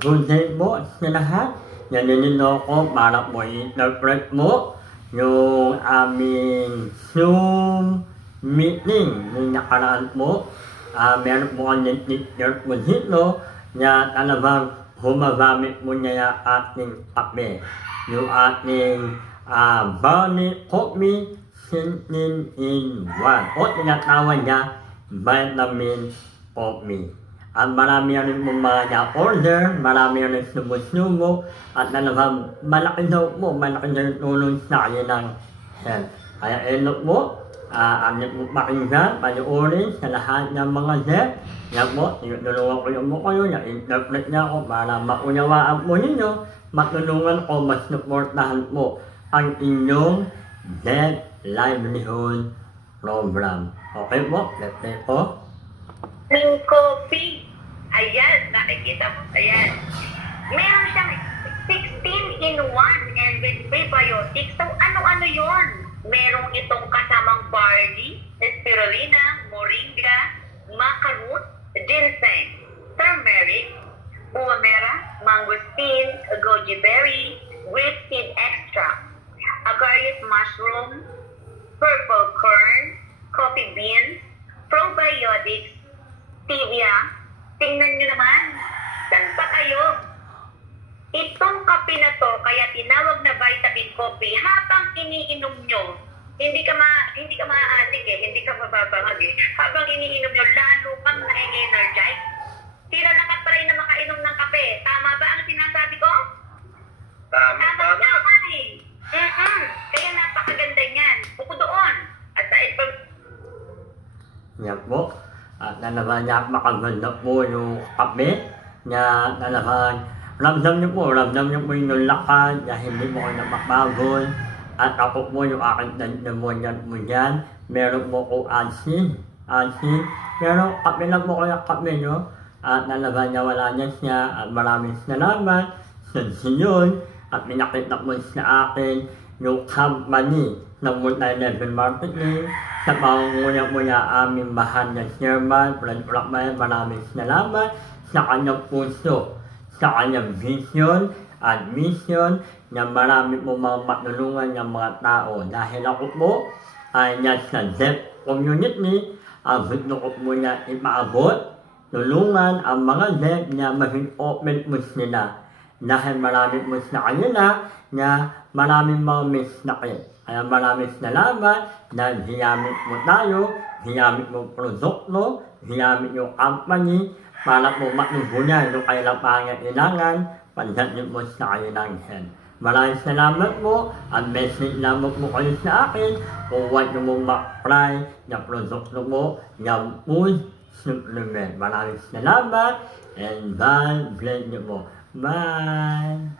good day po sa lahat. Naninino ko para po i-interpret mo yung aming Zoom meeting ng nakaraan po. Meron po kang teacher po dito na talagang humagamit mo niya yung ating kape. Yung ating Barley Coffee 16-in-1 o tinatawag niya vitamin coffee. At marami rin po mga na-order, marami rin sumusubo at talagang malaki daw po, malaki daw tulong sa kanya ng health. Kaya ito po, ano po pakinggan, panuorin sa lahat ng mga health. Yan po, tinutulungan ko yung mo kayo, na-interpret niya ako para maunawaan po ninyo, matulungan ko, mas supportahan po ang inyong health livelihood program. Okay po, let's play po. Ng coffee. Ayan, nakikita mo. Ayan. Meron siyang 16-in-1 and with prebiotics. So, ano-ano yon? Merong itong kasamang barley, spirulina, moringa, maca root, ginseng, turmeric, uwamera, mangosteen, goji berry, grapeseed extract, agaricus mushroom, purple corn, coffee beans, probiotics, stevia. Tingnan nyo naman, saan pa kayo? Itong kape na to, kaya tinawag na vitamin coffee, habang iniinom nyo, hindi ka maatik hindi ka mababangag Habang iniinom nyo, lalo kang na-energize. Sino nakatry na makainom ng kape? Tama ba ang sinasabi ko? Tama. Kaya napakaganda niyan. Bukod doon, aside from Yan po. At talagang napakaganda po yung kape na talagang ramdam niyo po yung lakad na hindi mo kayo napapagod. At ako po yung aking tandemonian mo dyan. Meron po ko asin. Pero kape lang po kaya kape nyo. At talagang nawala niya siya. At maraming salamat sa siyon. At pinakita mo sa akin yung company ng multi-level marketing sa pangunguna po na aming mahal na chairman, Brent Rockman, maraming salamat sa kanyang puso, sa kanyang vision at mission na marami po mga matulungan ng mga tao. Dahil ako po ay nasa deaf community, ang gusto ko po na ipaabot, tulungan ang mga deaf na maging open po sila. Dahil marami po sa kanila na maraming mga misnakit. Kaya maraming salamat dahil ginamit mo tayo, ginamit mo produkto, ginamit yung company para po matugunan yung kailang pangailangan pagdating mo sa kanilang health. Maraming salamat po at message lamang po kayo sa akin kung huwag nyo mong ma-try na produkto mo ng food supplement. Maraming salamat and God bless you po. Bye!